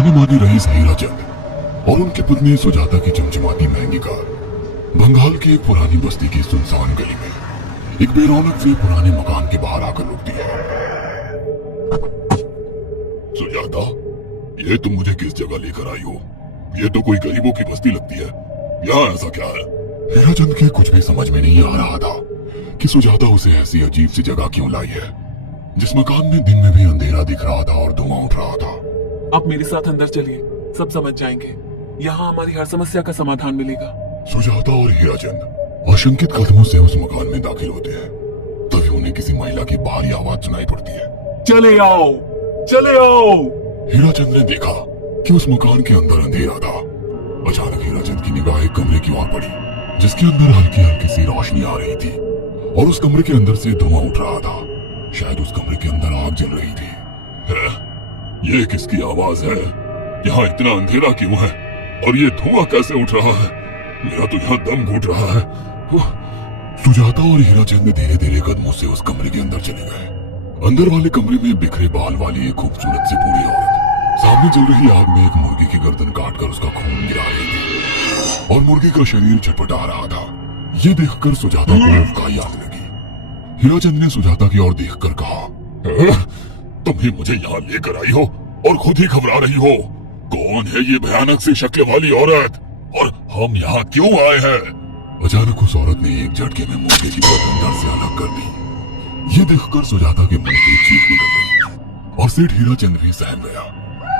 जाने माने रईस हीरा चंद और उनकी पत्नी सुजाता की चमचमाती महंगी कार बंगाल की एक पुरानी बस्ती की सुनसान गली में एक बेरौनक से पुराने मकान के बाहर आकर रुकती है। सुजाता, ये तुम मुझे किस जगह लेकर आई हो? ये तो कोई गरीबों की बस्ती लगती है। यहाँ ऐसा क्या है? हीरा चंद के कुछ भी समझ में नहीं आ रहा था कि सुजाता उसे ऐसी अजीब सी जगह क्यों लाई है, जिस मकान में दिन में भी अंधेरा दिख रहा था और धुआं उठ रहा था। आप मेरे साथ अंदर चलिए, सब समझ जाएंगे। यहाँ हमारी हर समस्या का समाधान मिलेगा। सुजाता और हीरा चंद आशंकित कदमों से उस मकान में दाखिल होते हैं। तभी उन्हें किसी महिला की भारी आवाज सुनाई पड़ती है। चले आओ, चले आओ। हीरा चंद ने देखा कि उस मकान के अंदर अंधेरा था। अचानक हीरा चंद की निगाह एक कमरे की ओर पड़ी, जिसके अंदर हल्की हल्की सी रोशनी आ रही थी और उस कमरे के अंदर से धुआं उठ रहा था। शायद उस कमरे के अंदर आग जल रही थी। ये किसकी आवाज है? यहाँ इतना अंधेरा क्यों है और ये धुआं कैसे उठ रहा है? मेरा तो यहाँ दम घुट रहा है। सुजाता और हीरा चंद धीरे धीरे कदमों से उस कमरे के अंदर चले गए। अंदर वाले कमरे में बिखरे बाल वाली एक खूबसूरत सी बूढ़ी औरत सामने जल रही आग में एक मुर्गी की गर्दन काटकर उसका खून गिरा रही थी और मुर्गी का शरीर छटपटा रहा था। ये देखकर सुजाता को उफकाई आने लगी। हीरा चंद ने सुजाता की ओर देखकर कहा, तुम ही मुझे यहाँ लेकर आई हो और खुद ही घबरा रही हो। कौन है ये भयानक सी शक्ल वाली औरत और हम यहाँ क्यों आए हैं? अचानक उस औरत ने एक झटके में मुर्गे की गर्दन धड़ से अलग कर दी। ये देखकर सुजाता के मुंह से चीख निकल गई और सेठ हीरा चंद भी सहम गया।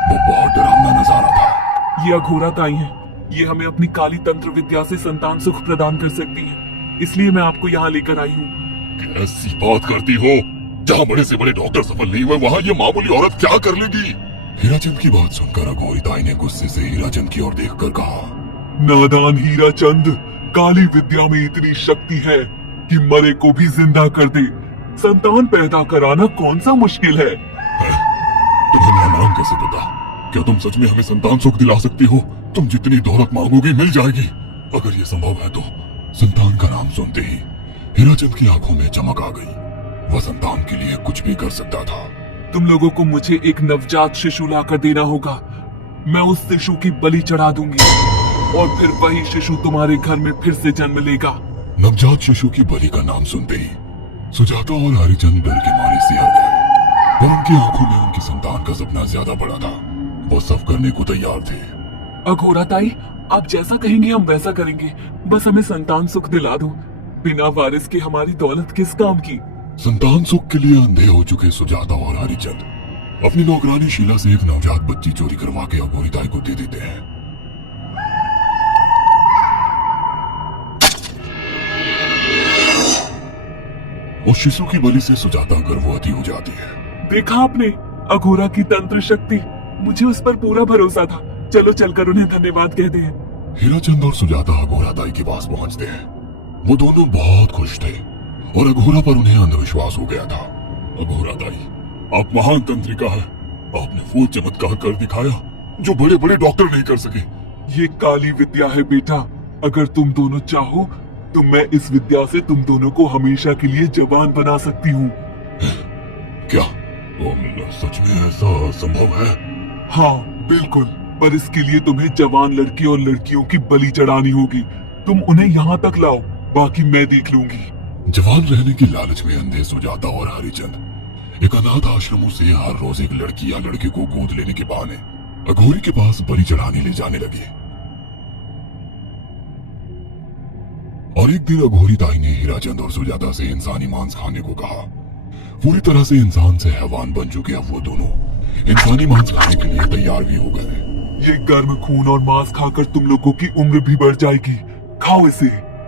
वो बहुत डरावना नजारा था। ये अघोरा ताई है। ये हमें अपनी काली तंत्र विद्या से संतान सुख प्रदान कर सकती है, इसलिए मैं आपको यहाँ लेकर आई हूँ। कैसी बात करती हो? जहाँ बड़े से बड़े डॉक्टर सफल नहीं हुए, वहाँ ये मामूली औरत क्या कर लेगी? हीरा चंद की बात सुनकर अघोरी ताई ने गुस्से से हीरा चंद की ओर देखकर कहा, नादान हीरा चंद, काली विद्या में इतनी शक्ति है कि मरे को भी जिंदा कर दे। संतान पैदा कराना कौन सा मुश्किल है? तुम्हें मेरा नाम कैसे पता? क्या तुम सच में हमें संतान सुख दिला सकती हो? तुम जितनी दौलत मांगोगी मिल जाएगी। अगर ये संभव है तो। संतान का नाम सुनते ही हीरा चंद की आंखों में चमक आ गई। वह संतान के लिए कुछ भी कर सकता था। तुम लोगों को मुझे एक नवजात शिशु लाकर देना होगा। मैं उस शिशु की बलि चढ़ा दूंगी और फिर वही शिशु तुम्हारे घर में फिर से जन्म लेगा। नवजात शिशु की बलि का नाम सुनते ही सुजाता और हरिचंद डर के मारे सिहर गए, पर उनकी आंखों में उनकी संतान का सपना ज्यादा बड़ा था। वो सब करने को तैयार थे। अघोरा ताई, आप जैसा कहेंगे हम वैसा करेंगे। बस हमें संतान सुख दिला दो। बिना वारिस के हमारी दौलत किस काम की? संतान सुख के लिए अंधे हो चुके सुजाता और हरिचंद अपनी नौकरानी शीला से एक नवजात बच्ची चोरी करवा के अघोरी ताई को दे देते हैं। उस शिशु की बलि से सुजाता गर्भवती हो जाती है। देखा आपने अघोरा की तंत्र शक्ति। मुझे उस पर पूरा भरोसा था। चलो चलकर उन्हें धन्यवाद कहते हैं। हीराचंद और सुजाता अघोरा ताई के पास पहुंचते हैं। वो दोनों बहुत खुश थे और अघोरा पर उन्हें अंधविश्वास हो गया था। अघोरा ताई, आप महान तंत्रिका है। आपने वो चमत्कार कर दिखाया जो बड़े बड़े डॉक्टर नहीं कर सके। ये काली विद्या है बेटा। अगर तुम दोनों चाहो तो मैं इस विद्या से तुम दोनों को हमेशा के लिए जवान बना सकती हूँ। क्या सच में ऐसा संभव है? हाँ बिल्कुल, पर इसके लिए तुम्हें जवान लड़की और लड़कियों की बलि चढ़ानी होगी। तुम उन्हें यहाँ तक लाओ, बाकी मैं देख लूंगी। जवान रहने की लालच में अंधे सुजाता और हरिचंद एक अनाथ आश्रमों से हर रोज एक लड़की या लड़के को गोद लेने के बहाने अघोरी के पास बलि चढ़ाने ले जाने लगे। और एक दिन अघोरी ताई ने हीराचंद और सुजाता से इंसानी मांस खाने को कहा। पूरी तरह से इंसान से हैवान बन चुके अब वो दोनों इंसानी मांस खाने के लिए तैयार भी हो गए। ये गर्म खून और मांस खाकर तुम लोगों की उम्र भी बढ़ जाएगी। खाओ इसे।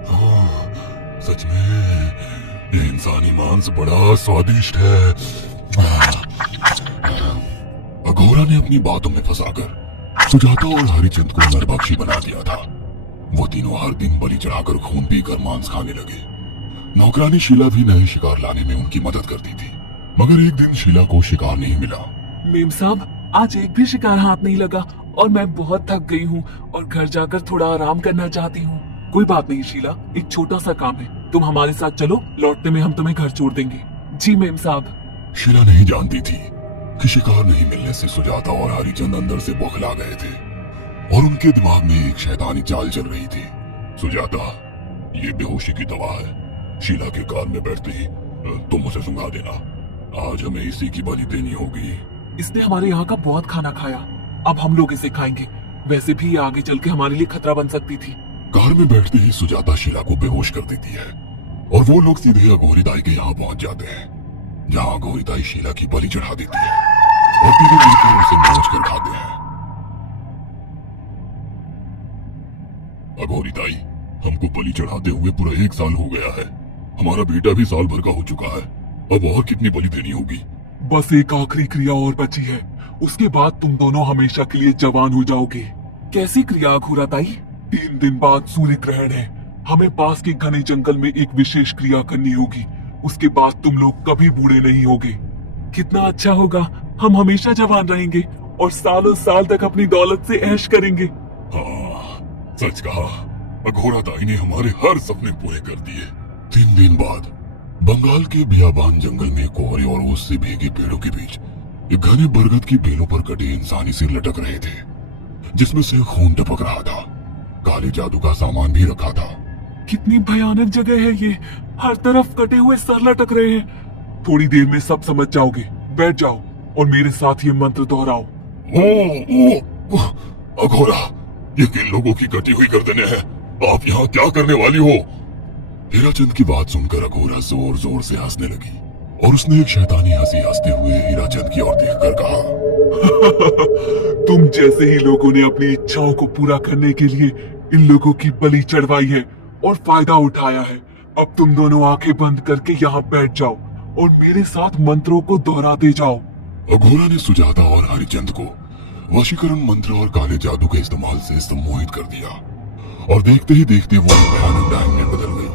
हाँ, सच में ये इंसानी मांस बड़ा स्वादिष्ट है। अघोरा ने अपनी बातों में फंसाकर सुजाता और हरिचंद को नरभक्षी बना दिया था। वो तीनों हर दिन बलि चढ़ाकर खून पीकर मांस खाने लगे। नौकरानी शीला भी नए शिकार लाने में उनकी मदद करती थी, मगर एक दिन शीला को शिकार नहीं मिला। मेम साहब, आज एक भी शिकार हाथ नहीं लगा और मैं बहुत थक गई हूँ और घर जाकर थोड़ा आराम करना चाहती हूँ। कोई बात नहीं शीला, एक छोटा सा काम है, तुम हमारे साथ चलो, लौटने में हम तुम्हें घर छोड़ देंगे। जी मेम साहब। शीला नहीं जानती थी कि शिकार नहीं मिलने से सुजाता और हरिचंद अंदर से बौखला गए थे और उनके दिमाग में एक शैतानी चाल चल रही थी। सुजाता, ये बेहोशी की दवा है। शीला के कार में बैठते ही तुम उसे सुंघा देना। आज हमें इसी की बलि देनी होगी। इसने हमारे यहाँ का बहुत खाना खाया, अब हम लोग इसे खाएंगे। वैसे भी ये आगे चल के हमारे लिए खतरा बन सकती थी। कार में बैठते ही सुजाता शीला को बेहोश कर देती है और वो लोग सीधे अघोरीदाई के यहाँ पहुंच जाते हैं, जहाँ अघोरीदाई शीला की बलि चढ़ा देती है और तीनों मिलकर उसे नोच कर खाते हैं। अघोरीदाई, हमको बलि चढ़ाते हुए पूरा 1 साल हो गया है। हमारा बेटा भी साल भर का हो चुका है। अब और कितनी बलि देनी होगी? बस एक आखिरी क्रिया और बची है, उसके बाद तुम दोनों हमेशा के लिए जवान हो जाओगे। कैसी क्रिया अघोराताई? 3 दिन बाद सूर्य ग्रहण है। हमें पास के घने जंगल में एक विशेष क्रिया करनी होगी। उसके बाद तुम लोग कभी बूढ़े नहीं होगे। कितना अच्छा होगा, हम हमेशा जवान रहेंगे और सालों साल तक अपनी दौलत से ऐश करेंगे। हाँ, सच कहा। अघोराताई ने हमारे हर सपने पूरे कर दिए। 3 दिन बाद बंगाल के बियाबान जंगल में कोहरे और ओस से भीगे पेड़ों के बीच एक घने बरगद की बेलों पर कटे इंसानी सिर लटक रहे थे, जिसमें से खून टपक रहा था। काले जादू का सामान भी रखा था। कितनी भयानक जगह है ये, हर तरफ कटे हुए सर लटक रहे हैं। थोड़ी देर में सब समझ जाओगे। बैठ जाओ और मेरे साथ ये मंत्र दोहराओ। ओ, अघोरा, ये किन लोगों की कटी हुई गर्दनें हैं? आप यहाँ क्या करने वाली हो? हीराचंद की बात सुनकर अघोरा जोर जोर से हंसने लगी और उसने एक शैतानी हंसी हंसते हुए हीराचंद की ओर देखकर कहा, तुम जैसे ही लोगों ने अपनी इच्छाओं को पूरा करने के लिए इन लोगों की बलि चढ़वाई है और फायदा उठाया है। अब तुम दोनों आंखें बंद करके यहाँ बैठ जाओ और मेरे साथ मंत्रों को दोहराते जाओ। अघोरा ने सुजाता और हरिचंद को वशीकरण मंत्र और काले जादू के इस्तेमाल से सम्मोहित कर दिया और देखते ही देखते वो भयानक डायन में बदल गई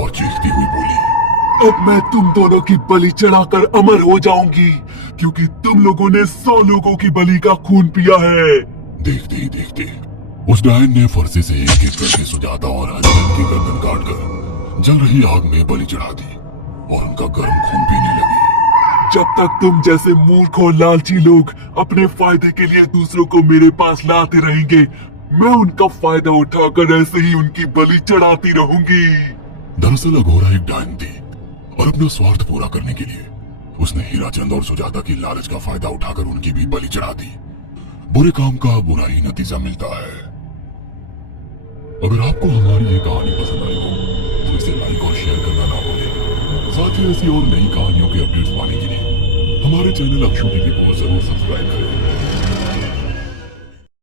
और चीखती हुई बोली, अब मैं तुम दोनों की बलि चढ़ाकर अमर हो जाऊंगी, क्योंकि तुम लोगों ने 100 लोगों की बलि का खून पिया है। देखते ही देखते उस डायन ने फरसे से एक एक करके सुजाता और हरिचंद की गर्दन काटकर जल रही आग में बलि चढ़ा दी और उनका गर्म खून पीने लगी। जब तक तुम जैसे मूर्ख और लालची लोग अपने फायदे के लिए दूसरों को मेरे पास लाते रहेंगे, मैं उनका फायदा उठाकर ऐसे ही उनकी बलि चढ़ाती रहूंगी। दरअसल अघोरा एक डायन थी और अपना स्वार्थ पूरा करने के लिए उसने हीराचंद और सुजाता की लालच का फायदा उठाकर उनकी भी बलि चढ़ा दी। बुरे काम का बुरा ही नतीजा मिलता है। अगर आपको हमारी ये कहानी पसंद आई हो तो इसे लाइक और शेयर करना ना भूलें। साथ ही ऐसी और नई कहानियों के अपडेट्स पाने के लिए हमारे चैनल अक्षु टीवी को जरूर सब्सक्राइब करें।